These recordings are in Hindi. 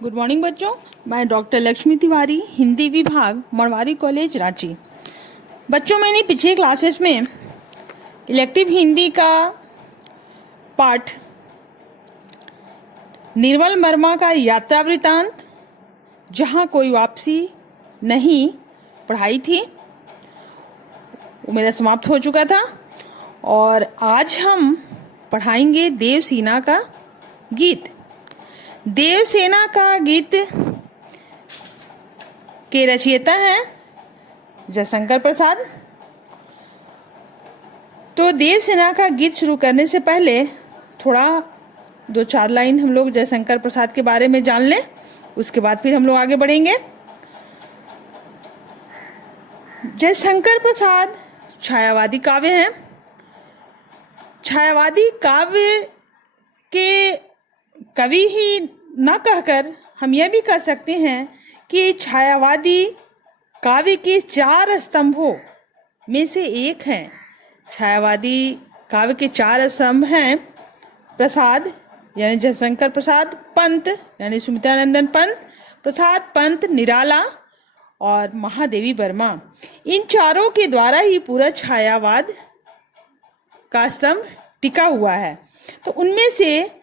गुड मॉर्निंग बच्चों। मैं डॉक्टर लक्ष्मी तिवारी, हिंदी विभाग, मरवारी कॉलेज, रांची। बच्चों, मैंने पिछले क्लासेस में इलेक्टिव हिंदी का पाठ निर्मल वर्मा का यात्रा वृतांत, जहाँ कोई वापसी नहीं, पढ़ाई थी। वो मेरा समाप्त हो चुका था और आज हम पढ़ाएंगे देवसेना का गीत। देवसेना का गीत के रचयिता हैं जयशंकर प्रसाद। तो देवसेना का गीत शुरू करने से पहले थोड़ा 2-4 लाइन हम लोग जयशंकर प्रसाद के बारे में जान लें, उसके बाद फिर हम लोग आगे बढ़ेंगे। जयशंकर प्रसाद छायावादी काव्य हैं। छायावादी काव्य के कवि ही न कहकर हम यह भी कह सकते हैं कि छायावादी काव्य के 4 स्तंभों में से एक हैं। छायावादी काव्य के 4 स्तंभ हैं प्रसाद यानी जयशंकर प्रसाद, पंत यानी सुमित्रानंदन पंत, प्रसाद पंत निराला और महादेवी वर्मा। इन चारों के द्वारा ही पूरा छायावाद का स्तंभ टिका हुआ है। तो उनमें से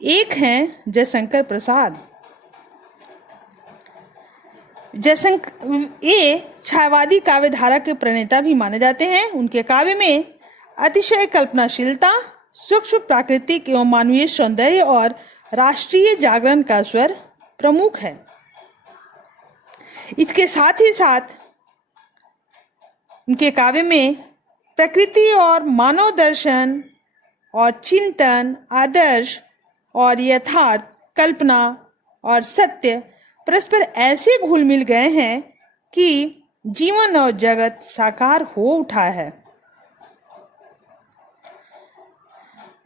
एक हैं जयशंकर प्रसाद। ये छायावादी काव्य धारा के प्रणेता भी माने जाते हैं। उनके काव्य में अतिशय कल्पनाशीलता, सूक्ष्म प्राकृतिक एवं मानवीय सौंदर्य और राष्ट्रीय जागरण का स्वर प्रमुख है। इसके साथ ही साथ उनके काव्य में प्रकृति और मानव दर्शन और चिंतन, आदर्श और यथार्थ, कल्पना और सत्य परस्पर ऐसे घुल मिल गए हैं कि जीवन और जगत साकार हो उठा है।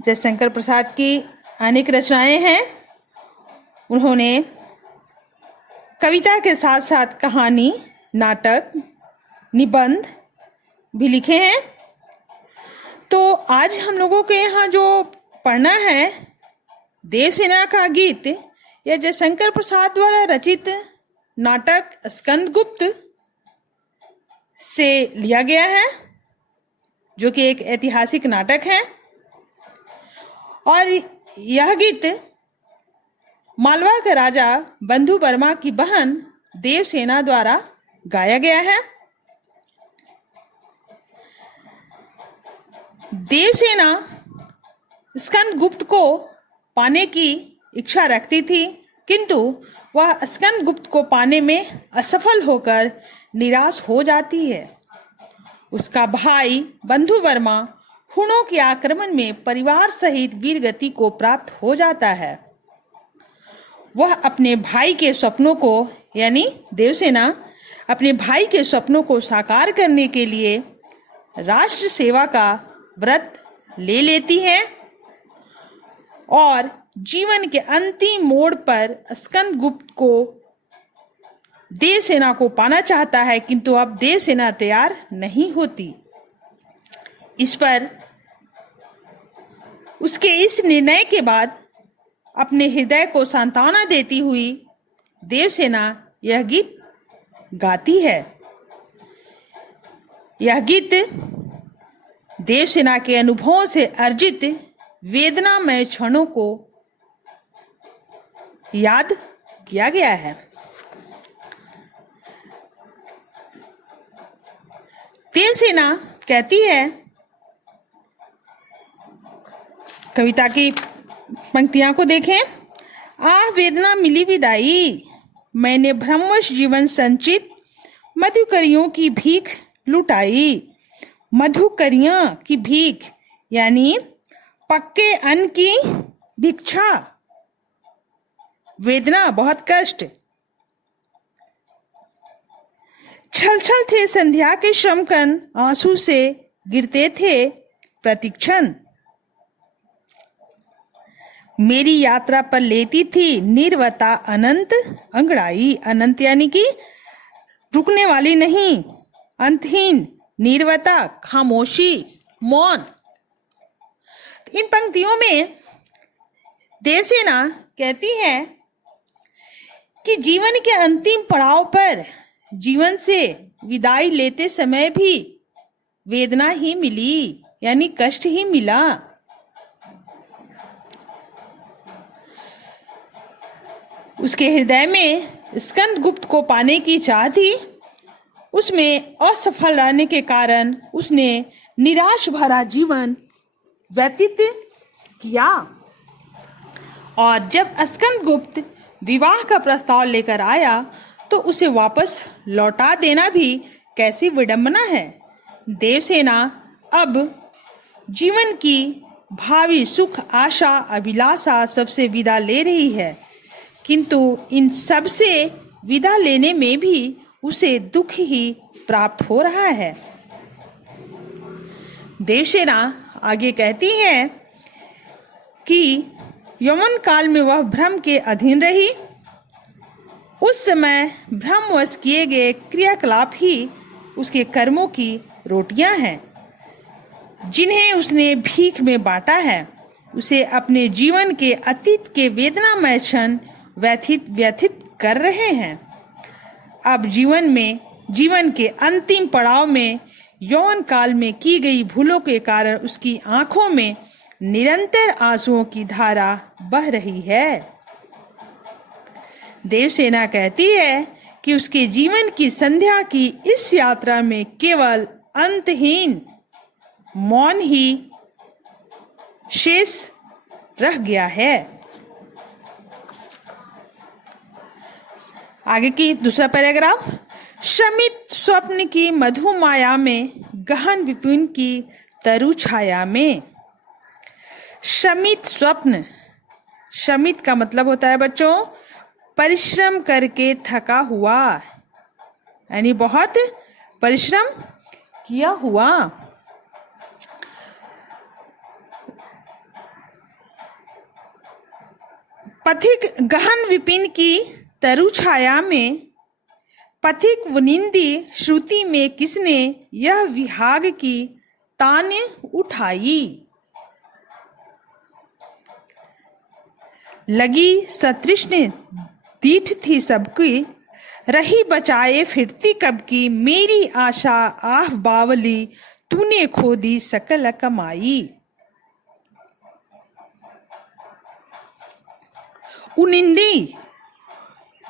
जयशंकर प्रसाद की अनेक रचनाएं हैं। उन्होंने कविता के साथ साथ कहानी, नाटक, निबंध भी लिखे हैं। तो आज हम लोगों के यहाँ जो पढ़ना है देवसेना का गीत, यह जयशंकर प्रसाद द्वारा रचित नाटक स्कंदगुप्त से लिया गया है, जो कि एक ऐतिहासिक नाटक है। और यह गीत मालवा के राजा बंधु वर्मा की बहन देवसेना द्वारा गाया गया है। देवसेना स्कंदगुप्त को पाने की इच्छा रखती थी, किंतु वह स्कंदगुप्त को पाने में असफल होकर निराश हो जाती है। उसका भाई बंधु वर्मा हुणों के आक्रमण में परिवार सहित वीरगति को प्राप्त हो जाता है। वह अपने भाई के स्वप्नों को यानी देवसेना अपने भाई के स्वप्नों को साकार करने के लिए राष्ट्र सेवा का व्रत ले लेती है और जीवन के अंतिम मोड़ पर स्कंदगुप्त को देवसेना को पाना चाहता है, किंतु अब देवसेना तैयार नहीं होती। इस पर उसके इस निर्णय के बाद अपने हृदय को सांत्वना देती हुई देवसेना यह गीत गाती है। यह गीत देवसेना के अनुभवों से अर्जित वेदनामय क्षणों को याद किया गया है। देवसेना कहती है, कविता की पंक्तियां को देखें। आह वेदना मिली विदाई, मैंने भ्रमवश जीवन संचित मधुकरियों की भीख लुटाई। मधुकरियां की भीख यानी पक्के अन्न की भिक्षा। वेदना बहुत कष्ट। छल छल थे संध्या के श्रमकन, आंसू से गिरते थे प्रतिक्षण। मेरी यात्रा पर लेती थी निर्वता अनंत अंगड़ाई। अनंत यानी कि रुकने वाली नहीं, अंतहीन, निर्वता खामोशी, मौन। इन पंक्तियों में देवसेना कहती है कि जीवन के अंतिम पड़ाव पर जीवन से विदाई लेते समय भी वेदना ही मिली, यानी कष्ट ही मिला। उसके हृदय में स्कंदगुप्त को पाने की चाह थी। उसमें असफल रहने के कारण उसने निराश भरा जीवन व्यतीत किया। और जब स्कंदगुप्त विवाह का प्रस्ताव लेकर आया तो उसे वापस लौटा देना भी कैसी विडंबना है। देवसेना अब जीवन की भावी सुख, आशा, अभिलाषा सबसे विदा ले रही है, किंतु इन सब से विदा लेने में भी उसे दुख ही प्राप्त हो रहा है। देवसेना आगे कहती है कि यौवन काल में वह भ्रम के अधीन रही। उस समय भ्रमवश किए गए क्रियाकलाप ही उसके कर्मों की रोटियां हैं, जिन्हें उसने भीख में बांटा है। उसे अपने जीवन के अतीत के वेदनामय क्षण व्यथित कर रहे हैं। अब जीवन के अंतिम पड़ाव में यौवन काल में की गई भूलों के कारण उसकी आंखों में निरंतर आंसुओं की धारा बह रही है। देवसेना कहती है कि उसके जीवन की संध्या की इस यात्रा में केवल अंतहीन मौन ही शेष रह गया है। आगे की दूसरा पैराग्राफ। शमित स्वप्न की मधु माया में, गहन विपिन की तरु छाया में। शमित स्वप्न, शमित का मतलब होता है बच्चों परिश्रम करके थका हुआ, यानी बहुत परिश्रम किया हुआ। पथिक गहन विपिन की तरु छाया में, पथिक वनिंदी श्रुति में किसने यह विहाग की तान उठाई। लगी सतृष्ण दीठ थी सबकी, रही बचाए फिरती कब की। मेरी आशा आह बावली, तूने खो दी सकल कमाई। उनिंदी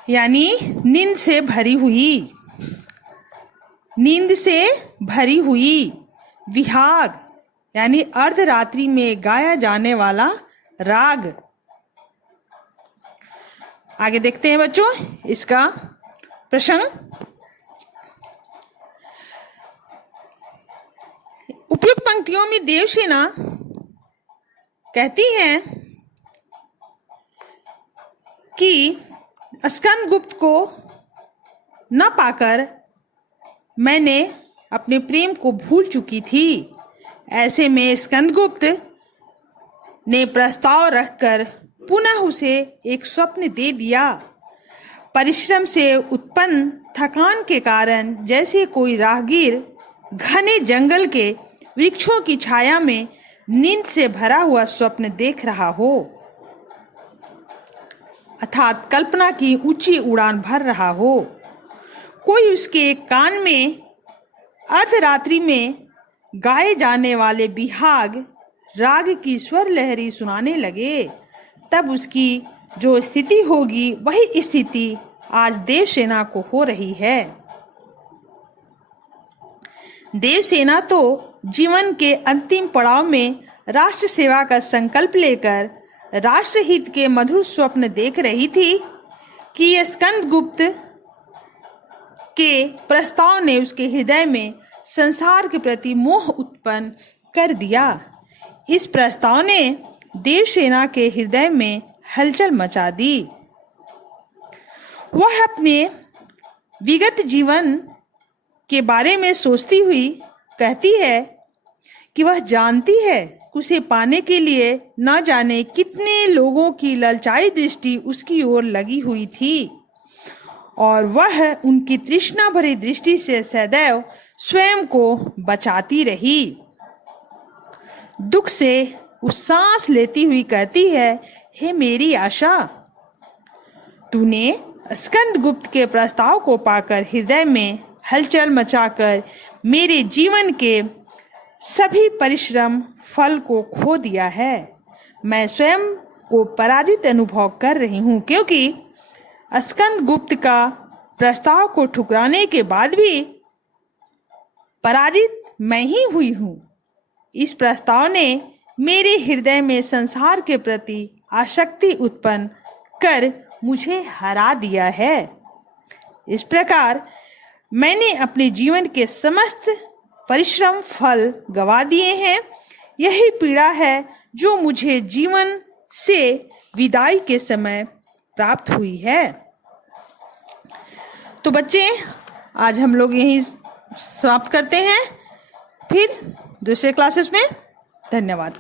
यानी नींद से भरी हुई, नींद से भरी हुई। विहाग यानी अर्धरात्रि में गाया जाने वाला राग। आगे देखते हैं बच्चों इसका प्रसंग। उपयुक्त पंक्तियों में देवसेना कहती हैं कि स्कंदगुप्त को न पाकर मैंने अपने प्रेम को भूल चुकी थी। ऐसे में स्कंदगुप्त ने प्रस्ताव रखकर पुनः उसे एक स्वप्न दे दिया। परिश्रम से उत्पन्न थकान के कारण जैसे कोई राहगीर घने जंगल के वृक्षों की छाया में नींद से भरा हुआ स्वप्न देख रहा हो, अर्थात कल्पना की ऊंची उड़ान भर रहा हो। कोई उसके कान में अर्धरात्रि में गाए जाने वाले बिहाग राग की स्वर लहरी सुनाने लगे, तब उसकी जो स्थिति होगी वही स्थिति आज देवसेना को हो रही है। देवसेना तो जीवन के अंतिम पड़ाव में राष्ट्र सेवा का संकल्प लेकर राष्ट्रहित के मधुर स्वप्न देख रही थी कि स्कंदगुप्त के प्रस्ताव ने उसके हृदय में संसार के प्रति मोह उत्पन्न कर दिया। इस प्रस्ताव ने देवसेना के हृदय में हलचल मचा दी। वह अपने विगत जीवन के बारे में सोचती हुई कहती है कि वह जानती है कि उसे पाने के लिए न जाने कितने लोगों की ललचाई दृष्टि उसकी ओर लगी हुई थी, और वह उनकी तृष्णा भरी दृष्टि से सदैव स्वयं को बचाती रही। दुख से उस सांस लेती हुई कहती है, हे मेरी आशा, तूने स्कंदगुप्त के प्रस्ताव को पाकर हृदय में हलचल मचाकर मेरे जीवन के सभी परिश्रम फल को खो दिया है। मैं स्वयं को पराजित अनुभव कर रही हूँ, क्योंकि स्कंदगुप्त का प्रस्ताव को ठुकराने के बाद भी पराजित मैं ही हुई हूँ। इस प्रस्ताव ने मेरे हृदय में संसार के प्रति आसक्ति उत्पन्न कर मुझे हरा दिया है। इस प्रकार मैंने अपने जीवन के समस्त परिश्रम फल गवा दिए हैं। यही पीड़ा है जो मुझे जीवन से विदाई के समय प्राप्त हुई है। तो बच्चे, आज हम लोग यहीं समाप्त करते हैं, फिर दूसरे क्लासेस में। धन्यवाद।